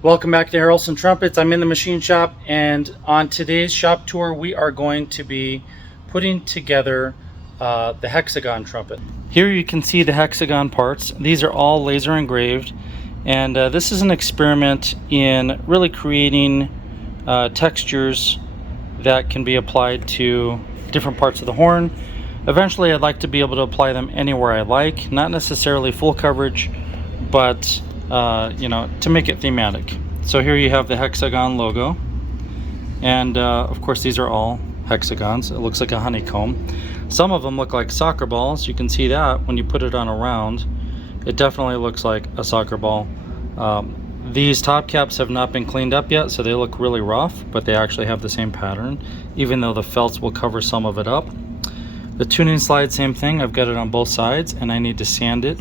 Welcome back to Harrelson Trumpets. I'm in the machine shop, and on today's shop tour we are going to be putting together the Hexagon Trumpet. Here you can see the Hexagon parts. These are all laser engraved, and this is an experiment in really creating textures that can be applied to different parts of the horn. Eventually I'd like to be able to apply them anywhere I like, not necessarily full coverage, but to make it thematic. So here you have the Hexagon logo, and of course these are all hexagons. It looks like a honeycomb. Some of them look like soccer balls. You can see that when you put it on a round, it definitely looks like a soccer ball. These top caps have not been cleaned up yet, so they look really rough, but they actually have the same pattern, even though the felts will cover some of it up. The tuning slide, same thing. I've got it on both sides, and I need to sand it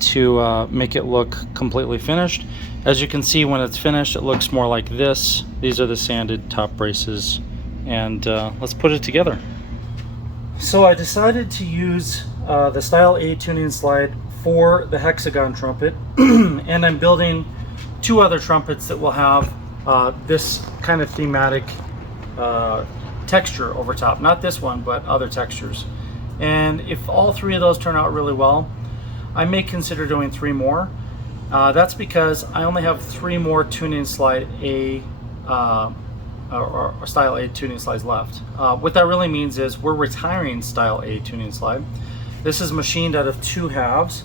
to make it look completely finished. As you can see, when it's finished, it looks more like this. These are the sanded top braces, and let's put it together. So I decided to use the Style A tuning slide for the Hexagon trumpet, and I'm building two other trumpets that will have this kind of thematic texture over top. Not this one, but other textures. And if all three of those turn out really well, I may consider doing three more. That's because I only have three more tuning slide A or Style A tuning slides left. What that really means is we're retiring Style A tuning slide. This is machined out of two halves.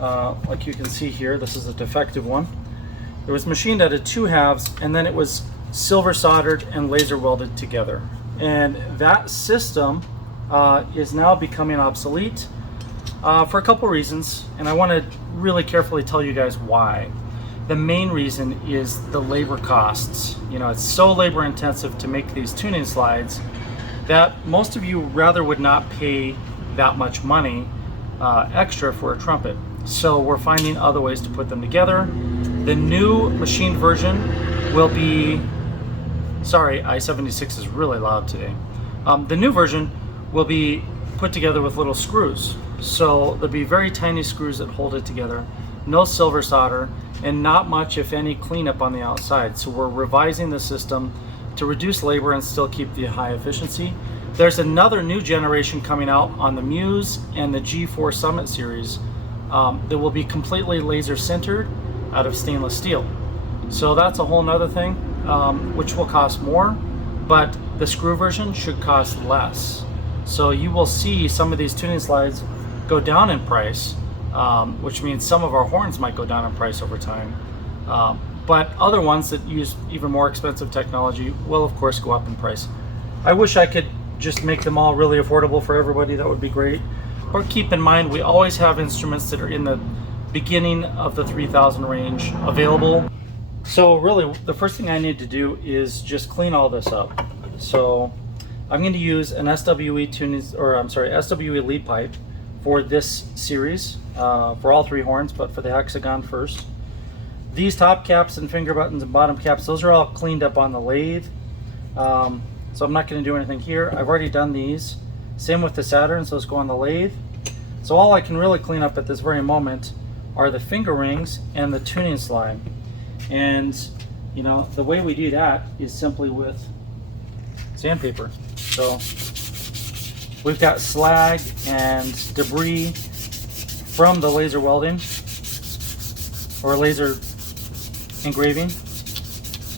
Like you can see here, this is a defective one. It was machined out of two halves, and then it was silver soldered and laser welded together. And that system is now becoming obsolete. For a couple reasons, and I want to really carefully tell you guys why. The main reason is the labor costs. It's so labor intensive to make these tuning slides that most of you rather would not pay that much money extra for a trumpet. So we're finding other ways to put them together. The new machined version will be, sorry, I-76 is really loud today. The new version will be put together with little screws. So there'll be very tiny screws that hold it together, no silver solder, and not much, if any, cleanup on the outside. So we're revising the system to reduce labor and still keep the high efficiency. There's another new generation coming out on the Muse and the G4 Summit series that will be completely laser sintered out of stainless steel. So that's a whole nother thing, which will cost more, but the screw version should cost less. So you will see some of these tuning slides go down in price, which means some of our horns might go down in price over time. But other ones that use even more expensive technology will of course go up in price. I wish I could just make them all really affordable for everybody. That would be great. Or keep in mind, we always have instruments that are in the beginning of the 3,000 range available. So really the first thing I need to do is just clean all this up. So I'm going to use an SWE SWE lead pipe for this series, for all three horns, but for the Hexagon first. These top caps and finger buttons and bottom caps, those are all cleaned up on the lathe. So I'm not going to do anything here. I've already done these. Same with the Saturns, those go on the lathe. So all I can really clean up at this very moment are the finger rings and the tuning slide. And the way we do that is simply with sandpaper. So we've got slag and debris from the laser welding or laser engraving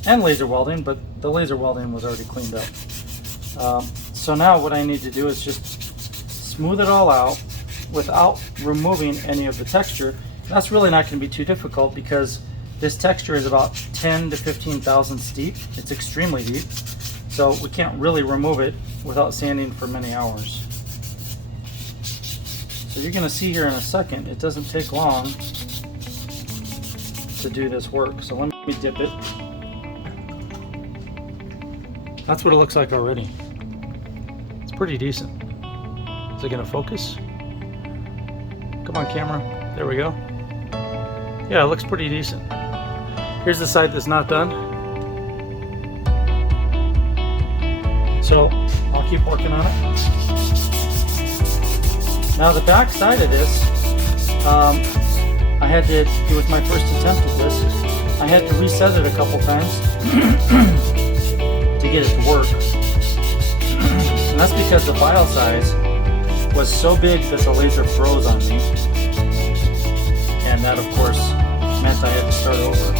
and laser welding, but the laser welding was already cleaned up. So now what I need to do is just smooth it all out without removing any of the texture. That's really not going to be too difficult because this texture is about 10 to 15 thousandths deep. It's extremely deep. So we can't really remove it without sanding for many hours. So you're going to see here in a second, it doesn't take long to do this work. So let me dip it. That's what it looks like already. It's pretty decent. Is it going to focus? Come on, camera. There we go. Yeah, it looks pretty decent. Here's the side that's not done. So I'll keep working on it. Now the back side of this, I had to, it was my first attempt at this. I had to reset it a couple times to get it to work. And that's because the file size was so big that the laser froze on me. And that, of course, meant I had to start over.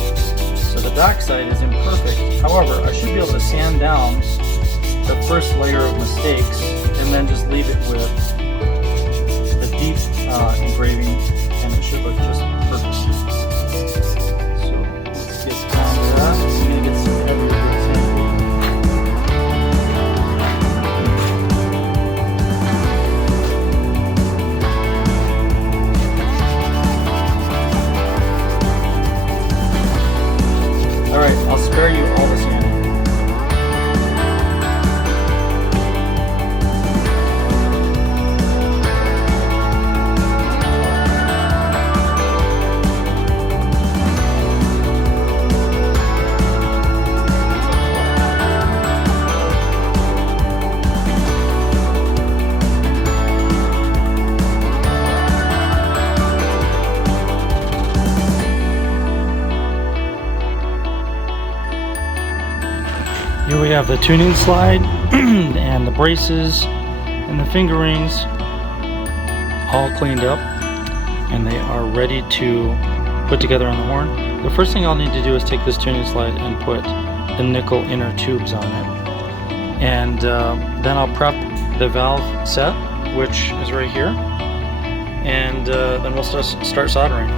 So the backside is imperfect. However, I should be able to sand down the first layer of mistakes and then just leave it with the deep engraving, and it should look just perfect. So let's get down to that. I'm going to get some heavier bits in. Alright, I'll spare you all the sanding. Here we have the tuning slide and the braces and the finger rings all cleaned up, and they are ready to put together on the horn. The first thing I'll need to do is take this tuning slide and put the nickel inner tubes on it, and then I'll prep the valve set, which is right here, and then we'll start soldering.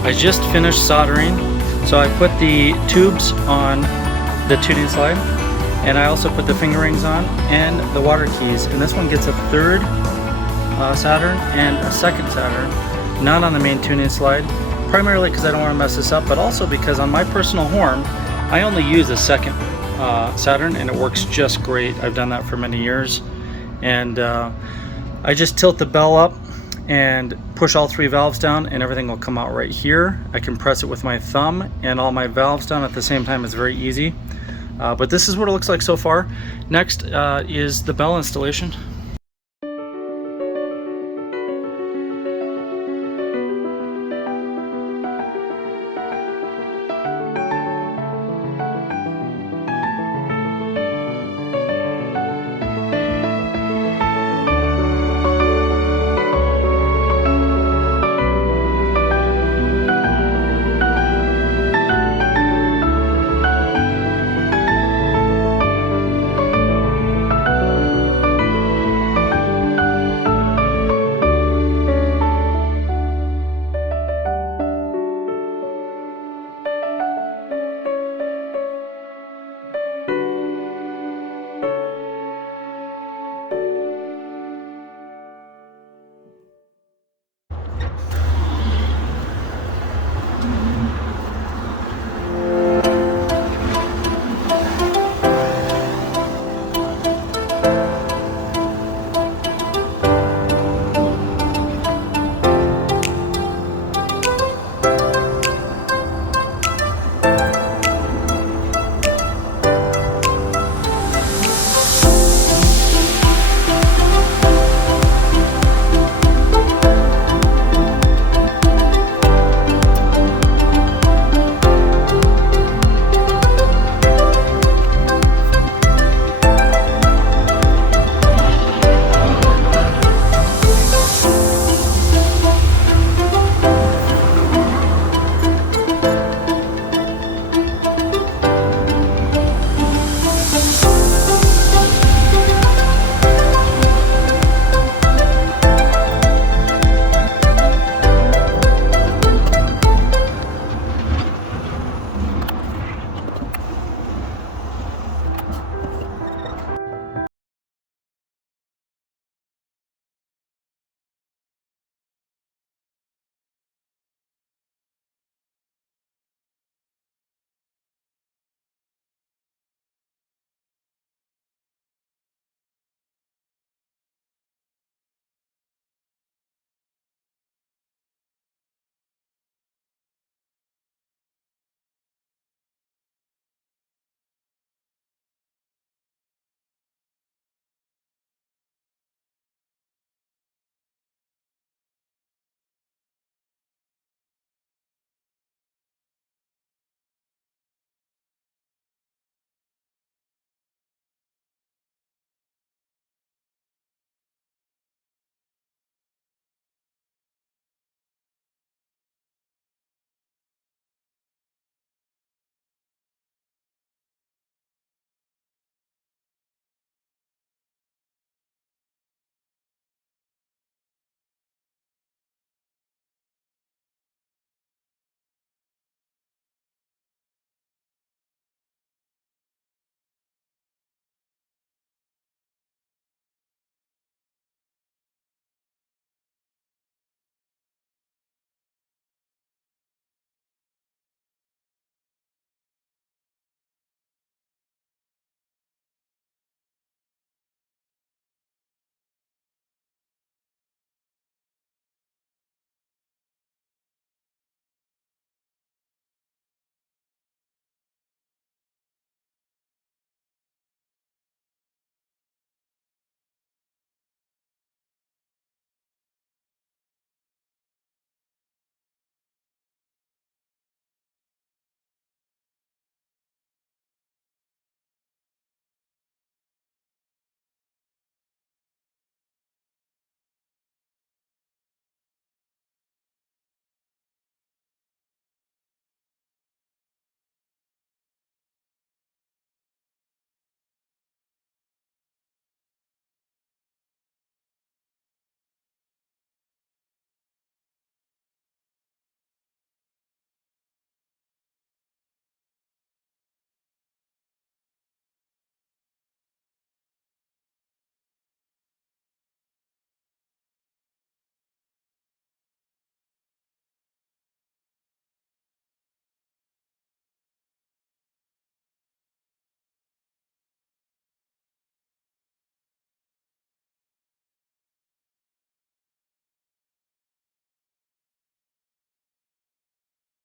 I just finished soldering, so I put the tubes on the tuning slide, and I also put the finger rings on and the water keys, and this one gets a third Saturn and a second Saturn, not on the main tuning slide, primarily because I don't want to mess this up, but also because on my personal horn I only use a second Saturn, and it works just great. I've done that for many years, and I just tilt the bell up and push all three valves down, and everything will come out right here. I can press it with my thumb and all my valves down at the same time. It's very easy. But this is what it looks like so far. Next is the bell installation.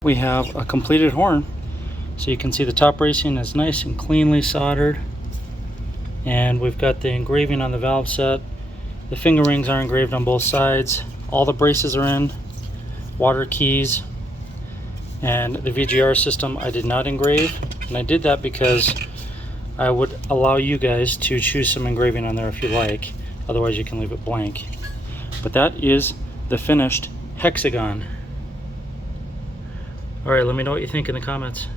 We have a completed horn. So you can see the top bracing is nice and cleanly soldered. And we've got the engraving on the valve set. The finger rings are engraved on both sides. All the braces are in. Water keys. And the VGR system I did not engrave. And I did that because I would allow you guys to choose some engraving on there if you like. Otherwise you can leave it blank. But that is the finished Hexagon. Alright, let me know what you think in the comments.